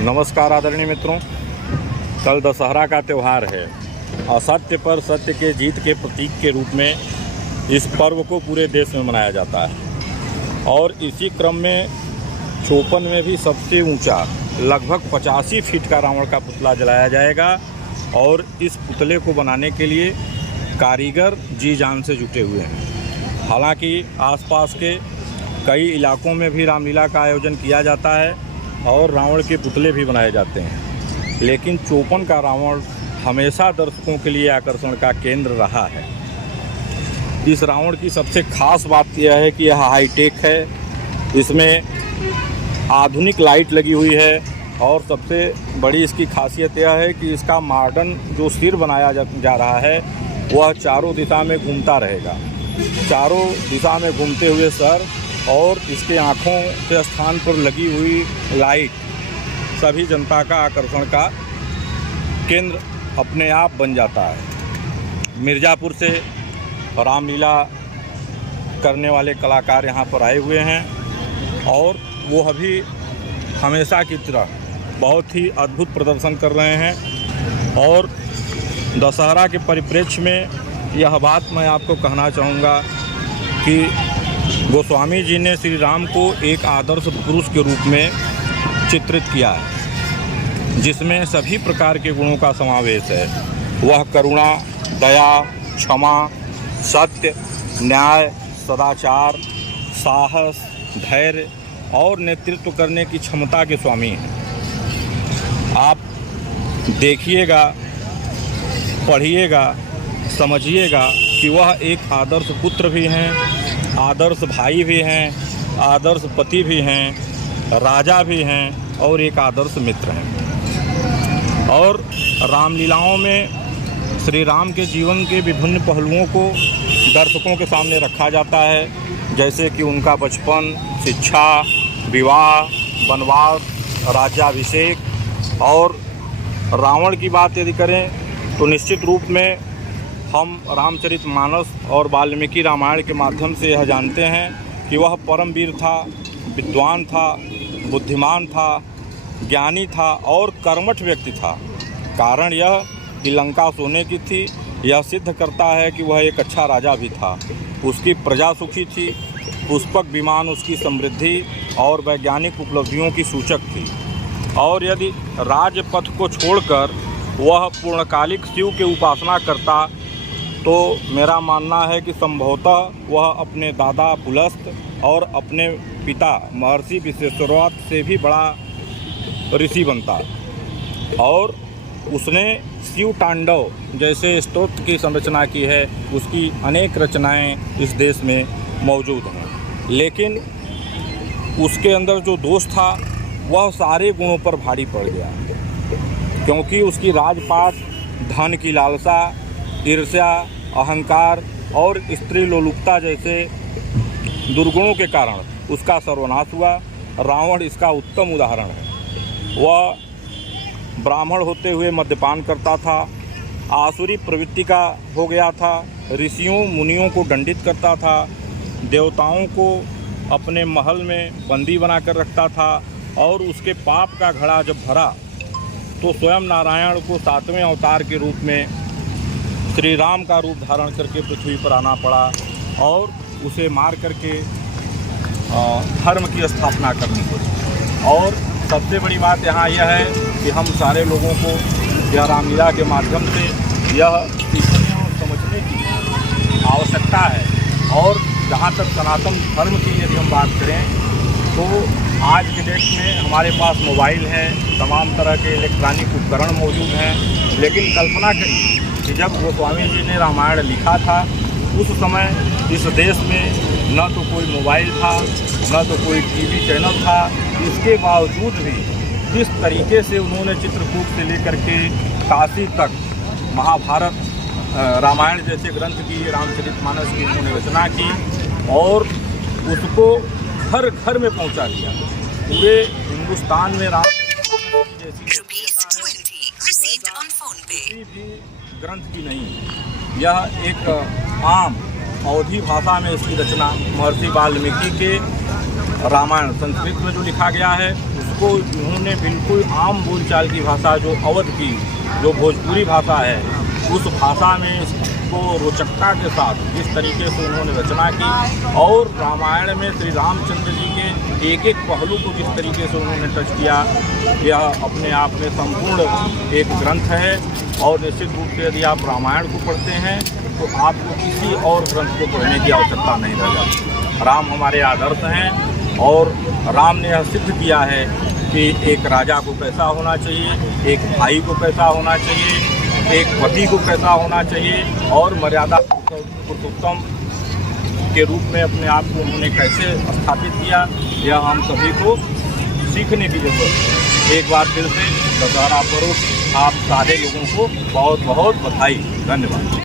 नमस्कार आदरणीय मित्रों, कल दशहरा का त्यौहार है। असत्य पर सत्य के जीत के प्रतीक के रूप में इस पर्व को पूरे देश में मनाया जाता है और इसी क्रम में चौपन में भी सबसे ऊंचा लगभग 85 फीट का रावण का पुतला जलाया जाएगा और इस पुतले को बनाने के लिए कारीगर जी जान से जुटे हुए हैं। हालांकि आसपास के कई इलाकों में भी रामलीला का आयोजन किया जाता है और रावण के पुतले भी बनाए जाते हैं, लेकिन चौपन का रावण हमेशा दर्शकों के लिए आकर्षण का केंद्र रहा है। इस रावण की सबसे खास बात यह है कि यह हाईटेक है, इसमें आधुनिक लाइट लगी हुई है और सबसे बड़ी इसकी खासियत यह है कि इसका मॉडर्न जो सिर बनाया जा रहा है वह चारों दिशा में घूमता रहेगा। चारों दिशा में घूमते हुए सर और इसके आँखों के स्थान पर लगी हुई लाइट सभी जनता का आकर्षण का केंद्र अपने आप बन जाता है। मिर्ज़ापुर से रामलीला करने वाले कलाकार यहाँ पर आए हुए हैं और वो अभी हमेशा की तरह बहुत ही अद्भुत प्रदर्शन कर रहे हैं। और दशहरा के परिप्रेक्ष्य में यह बात मैं आपको कहना चाहूँगा कि गोस्वामी जी ने श्री राम को एक आदर्श पुरुष के रूप में चित्रित किया है, जिसमें सभी प्रकार के गुणों का समावेश है। वह करुणा, दया, क्षमा, सत्य, न्याय, सदाचार, साहस, धैर्य और नेतृत्व करने की क्षमता के स्वामी हैं। आप देखिएगा, पढ़िएगा, समझिएगा कि वह एक आदर्श पुत्र भी हैं, आदर्श भाई भी हैं, आदर्श पति भी हैं, राजा भी हैं और एक आदर्श मित्र हैं। और रामलीलाओं में श्री राम के जीवन के विभिन्न पहलुओं को दर्शकों के सामने रखा जाता है, जैसे कि उनका बचपन, शिक्षा, विवाह, वनवास, राज्याभिषेक। और रावण की बात यदि करें तो निश्चित रूप में हम रामचरितमानस और वाल्मीकि रामायण के माध्यम से यह जानते हैं कि वह परमवीर था, विद्वान था, बुद्धिमान था, ज्ञानी था और कर्मठ व्यक्ति था। कारण यह कि लंका सोने की थी, यह सिद्ध करता है कि वह एक अच्छा राजा भी था। उसकी प्रजा सुखी थी, पुष्पक विमान उसकी समृद्धि और वैज्ञानिक उपलब्धियों की सूचक थी। और यदि राजपथ को छोड़कर वह पूर्णकालिक शिव की उपासना करता तो मेरा मानना है कि संभवतः वह अपने दादा पुलस्त और अपने पिता महर्षि विश्वेश्वरवाद से भी बड़ा ऋषि बनता। और उसने शिव तांडव जैसे स्तोत्र की संरचना की है, उसकी अनेक रचनाएं इस देश में मौजूद हैं। लेकिन उसके अंदर जो दोष था वह सारे गुणों पर भारी पड़ गया, क्योंकि उसकी राजपाट, धन की लालसा, ईर्ष्या, अहंकार और स्त्री लोलुपता जैसे दुर्गुणों के कारण उसका सर्वनाश हुआ। रावण इसका उत्तम उदाहरण है। वह ब्राह्मण होते हुए मद्यपान करता था, आसुरी प्रवृत्ति का हो गया था, ऋषियों मुनियों को दंडित करता था, देवताओं को अपने महल में बंदी बनाकर रखता था। और उसके पाप का घड़ा जब भरा तो स्वयं नारायण को 7वें अवतार के रूप में श्री राम का रूप धारण करके पृथ्वी पर आना पड़ा और उसे मार करके धर्म की स्थापना करनी पड़ी। और सबसे बड़ी बात यहाँ यह है कि हम सारे लोगों को यह रामलीला के माध्यम से यह सीखने और समझने की आवश्यकता है। और जहाँ तक सनातन धर्म की यदि हम बात करें तो आज के डेट में हमारे पास मोबाइल है, तमाम तरह के इलेक्ट्रॉनिक उपकरण मौजूद हैं, लेकिन कल्पना करिए कि जब गोस्वामी जी ने रामायण लिखा था उस समय इस देश में न तो कोई मोबाइल था, न तो कोई टीवी चैनल था। इसके बावजूद भी जिस तरीके से उन्होंने चित्रकूट से लेकर के काशी तक महाभारत, रामायण जैसे ग्रंथ की, रामचरितमानस की उन्होंने रचना की और उसको हर घर में पहुंचा दिया। पूरे हिंदुस्तान में राम किसी भी ग्रंथ की नहीं। यह एक आम अवधी भाषा में इसकी रचना महर्षि वाल्मीकि के रामायण संस्कृत में जो लिखा गया है को उन्होंने बिल्कुल आम बोलचाल की भाषा, जो अवध की जो भोजपुरी भाषा है, उस भाषा में इसको रोचकता के साथ जिस तरीके से उन्होंने रचना की, और रामायण में श्री रामचंद्र जी के एक एक पहलू को जिस तरीके से उन्होंने टच किया, यह अपने आप में संपूर्ण एक ग्रंथ है। और निश्चित रूप से यदि आप रामायण को पढ़ते हैं तो आपको किसी और ग्रंथ को पढ़ने की आवश्यकता नहीं रह जाती। राम हमारे आदर्श हैं और राम ने यह सिद्ध किया है कि एक राजा को कैसा होना चाहिए, एक भाई को कैसा होना चाहिए, एक पति को कैसा होना चाहिए, और मर्यादा पुरुषोत्तम के रूप में अपने आप को उन्होंने कैसे स्थापित किया, यह हम सभी को सीखने की जरूरत है। एक बार फिर से दशहरा पर्व आप सारे लोगों को बहुत बहुत बधाई। धन्यवाद।